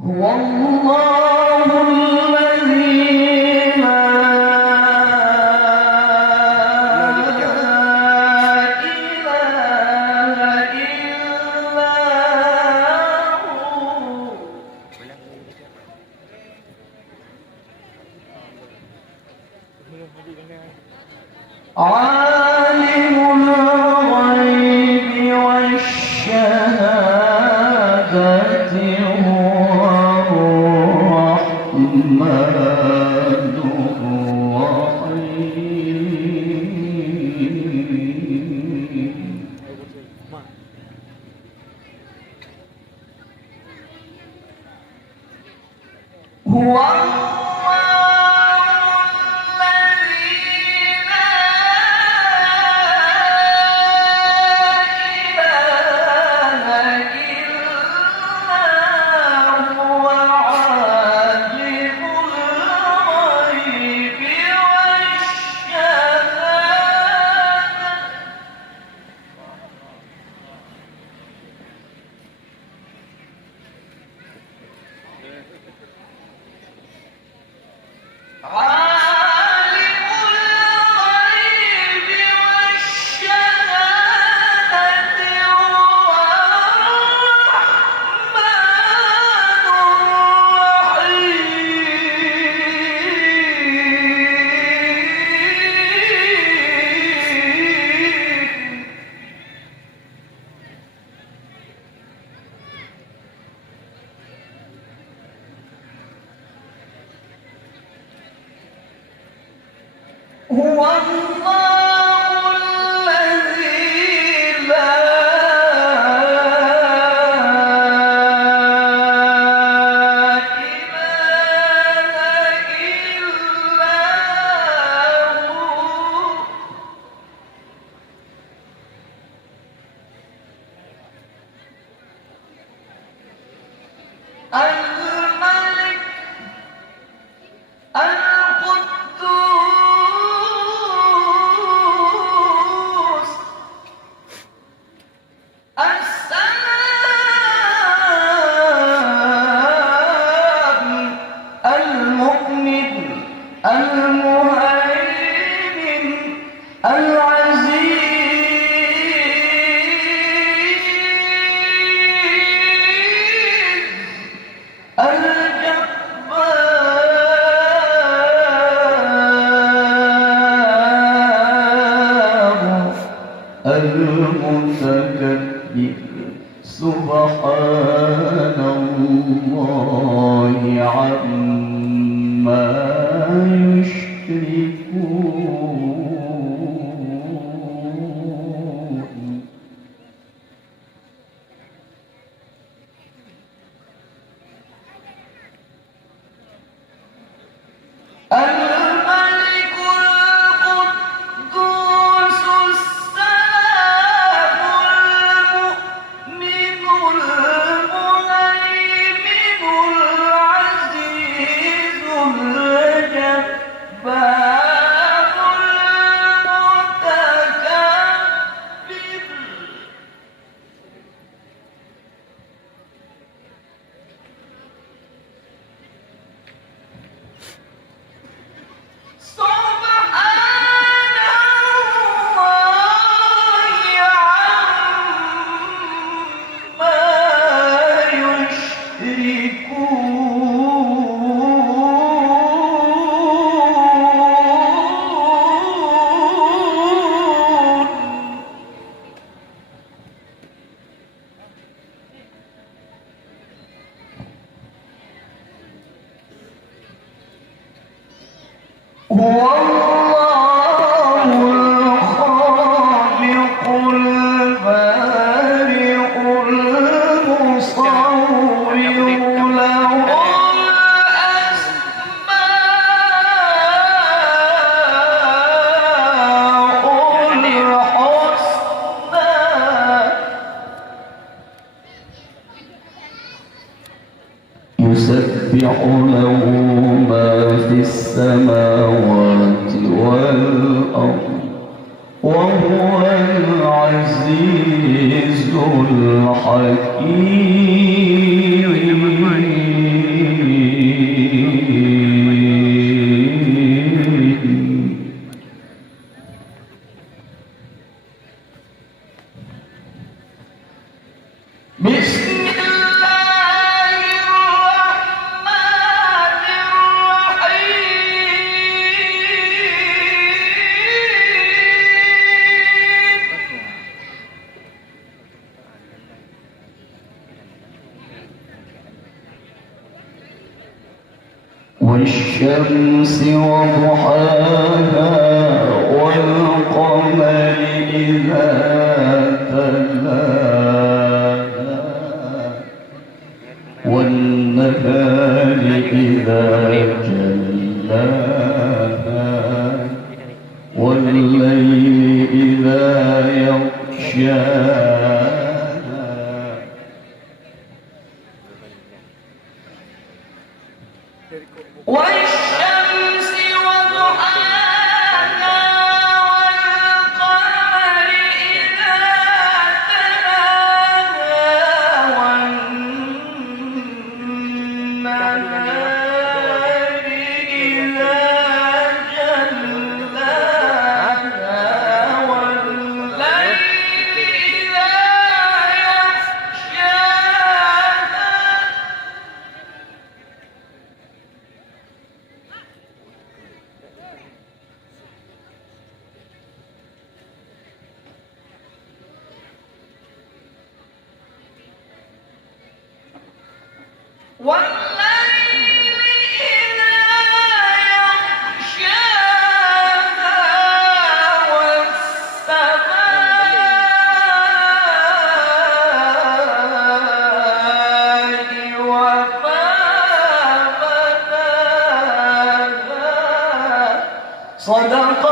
هو الله الذي لا عالم الغيب والشهادة هو الرحمن الرحيم هو هو الله الذي لا إله إلا هو الملك القدوس السلام المؤمن المهيمن العزيز المتكبر سبحان الله عما يشركون الملك القدوس السلام المؤمن المهيمن العزيز الجبار المتكبر هو الله الخالق البارئ المصور له يسبح له ما في السماوات والأرض وهو العزيز الحكيم حكيم. بسم الله الرحمن الرحيم. والشمس وضحاها والقمر إذا تلاها والنهار إذا جلاها والليل إذا يغشاها والشمس وضحاها والقمر إذا تلاها والنهار إذا جلاها والليل إذا يغشاها والليل إذا يغشاها والسماء وما بناها. صدق